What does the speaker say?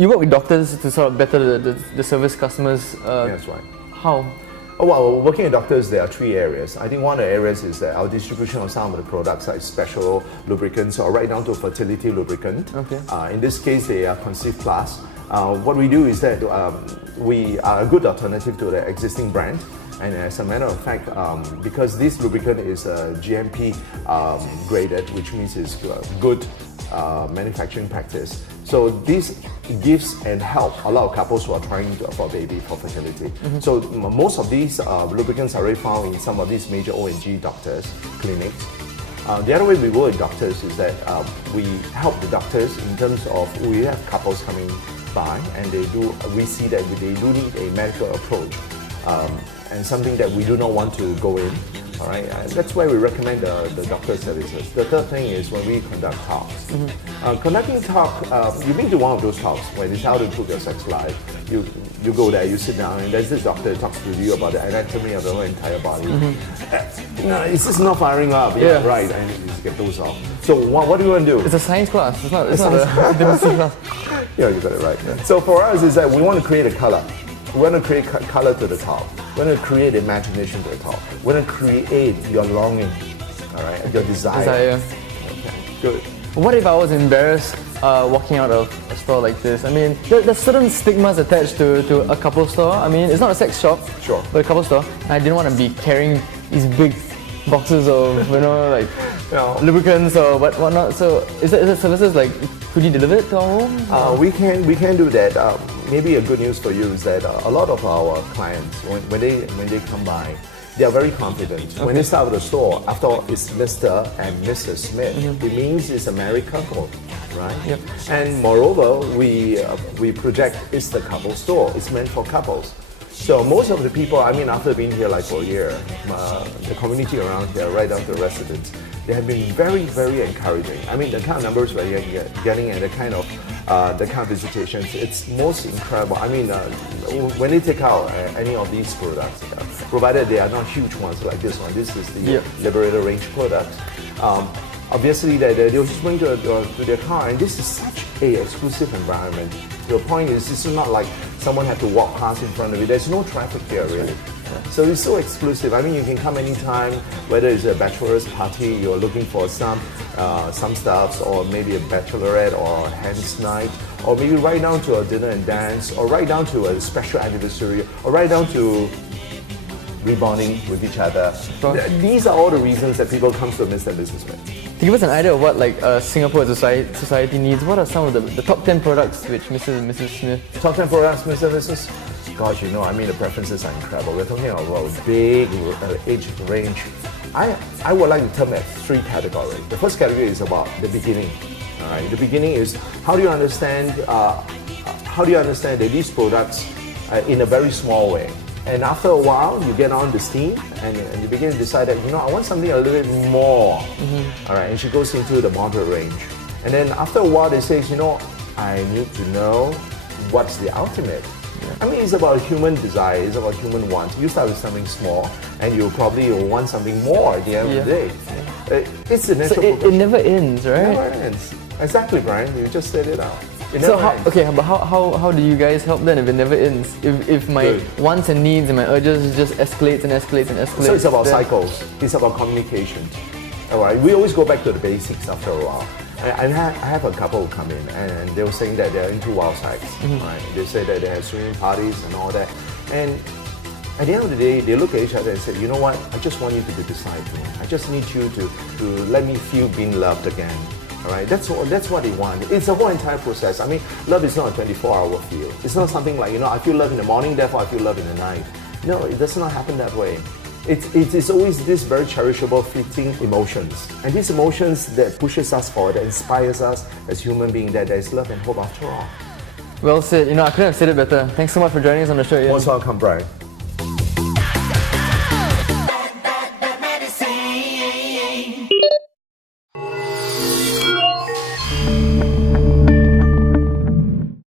you work with doctors to sort of better the service customers. That's right. How? Oh, well, working with doctors, there are three areas. I think one of the areas is that our distribution of some of the products, like special lubricants, or right down to fertility lubricant. Okay. In this case, they are Conceive Plus. What we do is that we are a good alternative to the existing brand. And as a matter of fact, because this lubricant is GMP graded, which means it's good manufacturing practice. So this gives and help a lot of couples who are trying for a baby for fertility. So most of these lubricants are already found in some of these major O&G doctors, clinics. The other way we work with doctors is that we help the doctors in terms of, we have couples coming by and we see that they do need a medical approach. And something that we do not want to go in, all right? And that's why we recommend the doctor services. The third thing is when we conduct talks. Conducting talk, you've been to one of those talks where they tell you to improve your sex life. You go there, you sit down, and there's this doctor who talks to you about the anatomy of the whole entire body. It's just not firing up. Yeah, right. I need to get those off. So what do you want to do? It's a science class. It's not a democracy class. Yeah, you got it right. Yeah. So for us is that we want to create a color. We want to create color to the top. We want to create imagination to the top. We want to create your longing, all right, your desire. Okay, good. What if I was embarrassed walking out of a store like this? I mean, there's certain stigmas attached to a couple store. I mean, it's not a sex shop, sure, but a couple store. And I didn't want to be carrying these big boxes of, like lubricants or whatnot. So is it services like, could you deliver it to our home? We can do that. Maybe a good news for you is that a lot of our clients, when they come by, they are very confident. Okay. When they start with the store, after all, it's Mr. and Mrs. Smith. It means it's a married couple, right? Yep. And moreover, we project it's the couple store. It's meant for couples. So most of the people, I mean, after being here like for a year, the community around here, right down to the residents, they have been very, very encouraging. I mean, the kind of numbers we're getting and the kind of visitations, it's most incredible. I mean, when they take out any of these products, provided they are not huge ones like this one, this is the Liberator range product. Obviously, they'll just bring to their car, and this is such an exclusive environment. The point is, this is not like someone had to walk past in front of you. There's no traffic here, really. So it's so exclusive. I mean, you can come anytime, whether it's a bachelor's party, you're looking for some stuff, or maybe a bachelorette or a hen's night, or maybe right down to a dinner and dance, or right down to a special anniversary, or right down to rebonding with each other. These are all the reasons that people come to Mr. Businessman. To give us an idea of what Singapore society needs, what are some of the top 10 products which Mr. and Mrs. Smith? Top 10 products, Mr. and Mrs.? Gosh, I mean, the preferences are incredible. We're talking about a big age range. I would like to term it three categories. The first category is about the beginning. All right, the beginning is how do you understand that these products in a very small way. And after a while, you get on the steam and you begin to decide that, I want something a little bit more. All right, and she goes into the moderate range. And then after a while, they say, I need to know what's the ultimate. I mean, it's about human desire, it's about human wants. You start with something small, and you probably want something more at the end of the day. It's the natural so it never ends, right? It never ends. Exactly, Brian. You just said it out. So how do you guys help then if it never ends? If my wants and needs and my urges just escalates and escalates and escalates? So it's about cycles. It's about communication. All right. We always go back to the basics after a while. I have a couple who come in and they were saying that they're into wild sex. Right? They say that they have swimming parties and all that. And at the end of the day, they look at each other and say, you know what? I just want you to be beside me. I just need you to let me feel being loved again. All right, that's what they want. It's a whole entire process. I mean, love is not a 24-hour feel. It's not something like, I feel love in the morning, therefore I feel love in the night. No, it does not happen that way. It's always this very cherishable, fleeting emotions. And these emotions that pushes us forward, that inspires us as human beings, that there is love and hope after all. Well said. I couldn't have said it better. Thanks so much for joining us on the show, Ian. Most welcome, Brian.